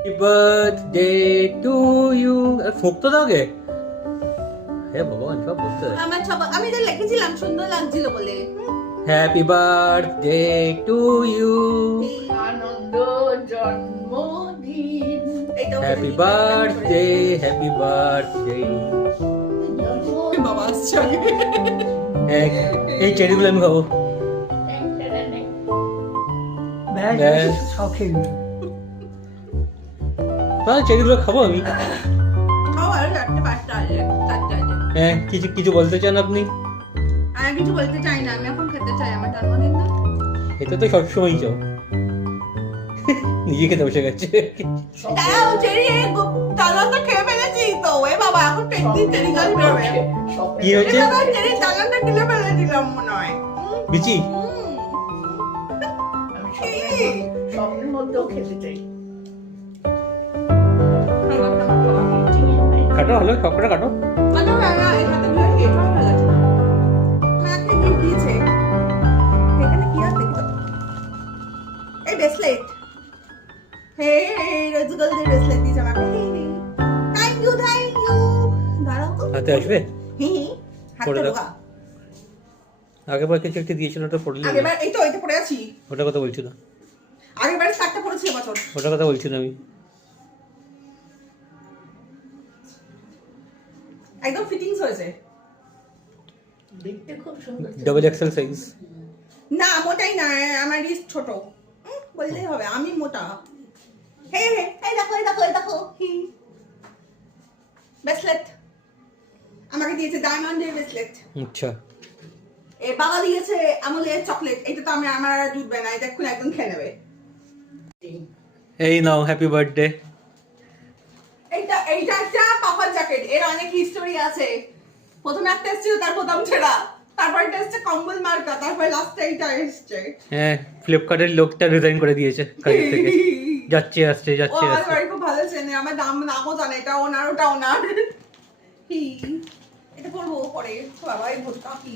Happy birthday to you. ফোকতো দাও গে। হে ভগবান সব বলতে। আমার সব আমি তো লিখেছিলাম সুন্দর লাগছিল বলে। Happy birthday to you. আনন্দ জন্মদিন। Happy birthday, happy birthday. বাবা আসছে আগে। এই চেরিগুলো আমি খাবো। ব্যাস। শখের তাহলে চেরিগুলো খাবো আমি। খাও আর 4:05 আছে 4টা আছে। হ্যাঁ কিছু বলতে চান আপনি? আমি কিছু বলতে চাই না, আমি এখন খেতে চাই, আমার জন্মদিন না। এটা তো সবসময়ই চাও। নিজে খেতে বসে গেছে। দাঁড়াও চেরি চালানটা খেয়ে ফেলেছি তো এ বাবা এখন পেট দিয়ে চেরি গাছ বেরোবে। কি হয়েছে? বাবা চেরি চালানটা গিলে ফেলে দিলাম মনে হয়। বিচি আমি স্বপ্নের মধ্যেও খেতে চাই। কাটো হলো সবকটা কাটো। আরে না এই হাতে ধরে এটা হয়ে গেছে না। আমাকে কি দিয়েছে? এখানে কি আছে দেখো। এই ব্রেসলেট। হে রোজগাল যে ব্রেসলেট দিয়েছে আমাকে। থ্যাংক ইউ দাঁড়াও তো। হাতে আসবে? হাতটা পরে দাও। ঢোকা। আগেবার কিছু একটা দিয়েছিল ওটা পড়লি। আগেবার এই তো ওইটা পড়ে আছি। ওটা কথা বলছি না। আগেবার শার্টটা পরেছি এবছর। ওটা কথা বলছি না আমি। একদম ফিটিংস হয়েছে। দেখতে খুব সুন্দর। Double XL size. না মোটাই না, আমার রিস্ট ছোট। বললেই হবে আমি মোটা। হে এই দেখো ব্রেসলেট আমাকে দিয়েছে ডায়মন্ডের ব্রেসলেট। আচ্ছা এ বাবা দিয়েছে আমুলের চকলেট। এটা তো আমার আর জুটবে না, এটা এখন একদম খেয়ে নেবে। এই নাও হ্যাপি বার্থডে। এইটা একটা পাপার জ্যাকেট, এর অনেক হিস্টোরি আছে। প্রথমে একটা এসেছিল, তার প্রথম ছেঁড়া, তারপর এটা এসছে কম্বল মার্কা, তারপর লাস্টে এইটা এসছে। হ্যাঁ ফ্লিপকার্টের লোকটা রিজাইন করে দিয়েছে কাজের থেকে। যাচ্ছে আসছে ও যাচ্ছে আমার আসছে। বাড়ি খুব ভালো চেনে, আমার নামও জানে, এটা ওনার ওটা ওনার। এটা করবো পরে। বাবা এই ভোটটা কি